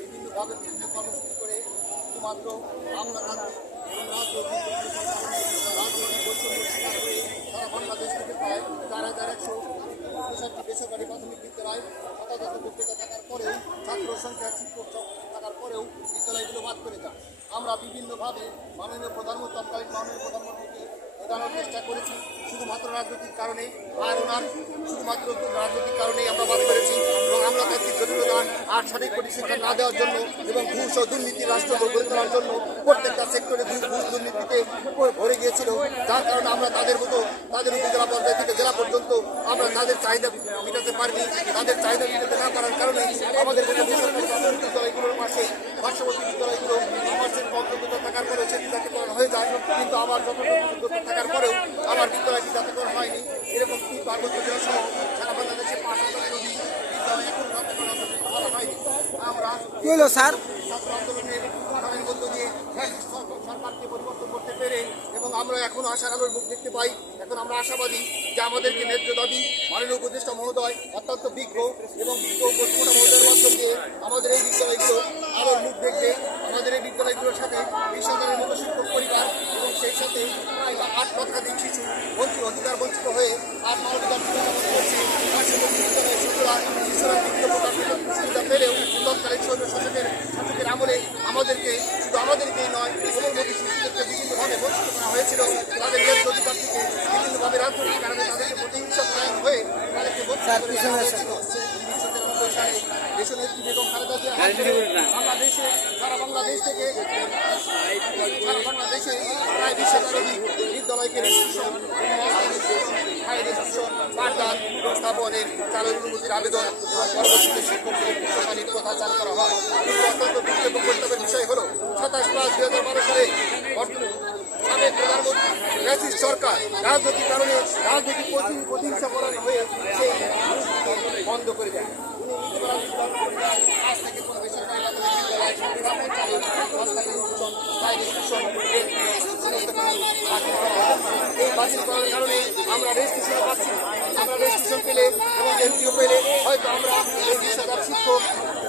বিভিন্নভাবে বিভিন্ন কর্মসূচি করে শুধুমাত্র হয়ে সারা বাংলাদেশ থেকে প্রায় চার হাজার একশো পঁয়ষট্টি বেসরকারি প্রাথমিক বিদ্যালয় শতাধিক যোগ্যতা থাকার পরেও ছাত্র সংখ্যা পরেও বিদ্যালয়গুলো বাদ করে যান আমরা বিভিন্নভাবে মাননীয় প্রধানমন্ত্রী, তৎকালীন মাননীয় প্রধানমন্ত্রীকে বোঝানোর চেষ্টা করেছি, শুধুমাত্র রাজনৈতিক কারণে আর ওনার, শুধুমাত্র রাজনৈতিক কারণেই আমরা বাদ করেছি। এবং আমলাতান্ত্রিক জটিলতা আর সঠিক পরিশিক্ষা না দেওয়ার জন্য এবং ঘুষ ও দুর্নীতি রাষ্ট্র গড়ে তোলার জন্য প্রত্যেকটা সেক্টরে ঘুষ দুর্নীতিতে ভরে গিয়েছিল। যার কারণে আমরা তাদের মতো, তাদের উপজেলা পর্যায় থেকে জেলা পর্যন্ত আমরা তাদের চাহিদা মেটাতে পারিনি তাদের চাহিদা মেটাতে না পারার কারণে আমাদের মতো বেসরকারি প্রাথমিক বিদ্যালয়গুলোর পাশে পার্শ্ববর্তী বিদ্যালয়গুলো আমার যে অযোগ্যতা থাকার পরেও সেটি জাতীয়করণ হয়ে যায় কিন্তু আমার যতটুকু থাকার পরেও আমার বিদ্যালয়টি জাতীয়করণ হয়নি। এরকম কিন্তু আগত জেলা সহ সারা বাংলাদেশে পাঁচ হাজারের অধিক বিদ্যালয় এখন জাতীয়করণ করা হয়নি? আমরা কি স্যার? ছাত্র আন্দোলনের মধ্য দিয়ে সরকারকে পরিবর্তন করতে পেরে এবং আমরা এখন আশার আলোর মুখ দেখতে পাই। এখন আমরা আশাবাদী যে আমাদেরকে ন্যায্য দাবি মাননীয় উপদেষ্টা মহোদয় অত্যন্ত বিজ্ঞ এবং বিজ্ঞ উপদেষ্টা মহোদয়ের মাধ্যম দিয়ে আমাদের এই বিদ্যালয়গুলো আলোর মুখ দেখবে আমাদের এই বিদ্যালয়গুলোর সাথে বিশ হাজারের মতো শিক্ষক পরিবার এবং সেই সাথে প্রায় আট লক্ষাধিক শিশু বঞ্চিত অধিকার বঞ্চিত হয়ে আর মানবাধিকার চিন্তা করছে পার্শ্ববর্তী বিদ্যালয়ের শিশুরা শিশুরা বিভিন্ন প্রকার সুবিধা পেলেও তৎকালীন সৈন্য শাসকের শাসকের আমলে আমাদেরকে শুধু আমাদেরকেই নয় উপমুখী শিশুদেরকে বিভিন্নভাবে বঞ্চিত করা হয়েছিল। তাদের দেশ অধিকার থেকে বিভিন্নভাবে রাজনৈতিক কারণে তাদেরকে প্রতিহিংসা প্রায় হয়ে তাদেরকে বঞ্চিত করে দেওয়া হয়েছিল। উনিশশো তিরানব্বই সালে দেশনেত্রী বেগম খালেদা জিয়া বাংলাদেশে সারা বাংলাদেশ থেকে সারা বাংলাদেশে প্রায় বিশ্বের হাজার অধিক বিদ্যালয়কে রেজিস্ট্রেশন রেজিস্ট্রেশন পাঠদান ব্যবস্থাপনের চালু অনুমতির আবেদন এবং পরবর্তীতে শিক্ষকদের সরকারি প্রথা চালু করা হয়। কিন্তু অত্যন্ত দুঃখ এবং প্রস্তাবের বিষয় হলো, সাতাশ পাঁচ দুই হাজার বন্ধ করে দেয়। উনি নীতিমালা বিধান করে আজ থেকে কোনো বেসরকারি প্রাথমিক বিদ্যালয় নিরাপদ চালু হস্তান্তর ইনস্টিটিউশন স্থায়ী ইনস্টিটিউশন সমস্ত কিছু বাতিল করা হয়। এই বাতিল করার কারণে আমরা রেজিস্ট্রেশন পাচ্ছি। আমরা রেজিস্ট্রেশন পেলে এবং এমপিও পেলে হয়তো আমরা এই বিশ হাজার শিক্ষক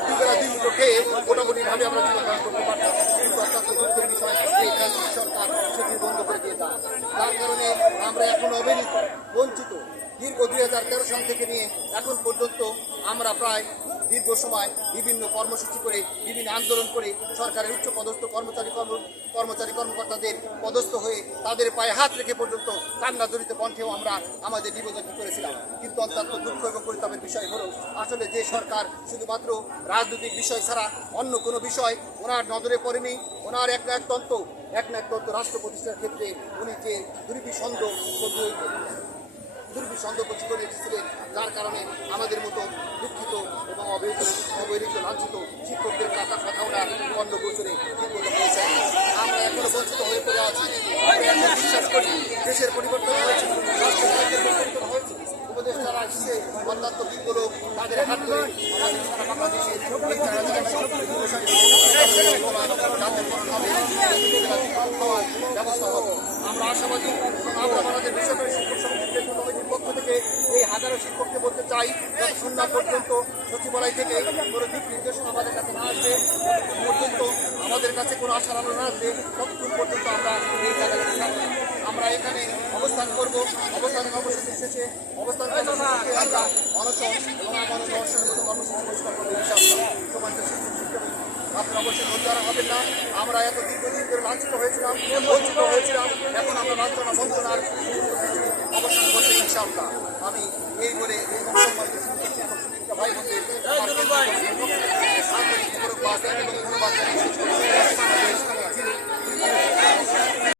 দুই বেলা দুই মুঠো খেয়ে মোটামুটিভাবে আমরা জীবনধারণ করতে পারতাম। কিন্তু অত্যন্ত দুঃখের বিষয়, এই ফ্যাসিস্ট সরকার সেটি বন্ধ করে দিয়ে যায় তার কারণে আমরা এখন অবহেলিত, বঞ্চিত। দীর্ঘ দুই হাজার তেরো সাল থেকে নিয়ে এখন পর্যন্ত আমরা প্রায় দীর্ঘ সময় বিভিন্ন কর্মসূচি করে, বিভিন্ন আন্দোলন করে সরকারের উচ্চ পদস্থ কর্মচারী কর্ম, কর্মচারী কর্মকর্তাদের পদস্থ হয়ে তাদের পায়ে হাত রেখে পর্যন্ত কান্না জড়িত কণ্ঠেও আমরা আমাদের নিবেদনটি করেছিলাম। কিন্তু অত্যন্ত দুঃখ এবং পরিতাপের বিষয় হলো, আসলে যে সরকার শুধুমাত্র রাজনৈতিক বিষয় ছাড়া অন্য কোনো বিষয় ওনার নজরে পড়েনি, ওনার এক একতন্ত্র এক একতন্ত্র রাষ্ট্র প্রতিষ্ঠার ক্ষেত্রে উনি যে দুর্বিসন্দ দুর্বিসন্দ করে এসেছিলেন যার কারণে আমাদের মতো দুঃখিত এবং অবহেলিত অবহেলিত লাঞ্ছিত শিক্ষকদের কথা কথা ওনার বন্ধ গোচরে আমরা এখনও বঞ্চিত হয়ে পড়ে আছি। বিশ্বাস করি দেশের পরিবর্তন হয়েছে। শিক্ষককে বলতে চাই যতক্ষণ না পর্যন্ত সচিবালয় থেকে কোনো দিক নির্দেশনা আমাদের কাছে না আসবে পর্যন্ত আমাদের কাছে কোনো আশা আলো না আসবে, ততক্ষণ পর্যন্ত আমরা এই জায়গায় থাকব আমরা এখানে অবস্থান করব, অবস্থানের কর্মসূচি শেষে অবস্থান আমরা অনশন এবং আমাদের দর্শনের মতো কর্মসূচি পরিষ্কার করব সমাজ আপনার অবশ্যই ধৈর্য হবে না আমরা এত দীর্ঘদিন ধরে লাঞ্ছিত হয়েছিলাম, বঞ্চিত হয়েছিলাম, এখন আমরা লাঞ্ছনা, বঞ্চনার করছি। ইনশাল্লাহ আমি এই বলে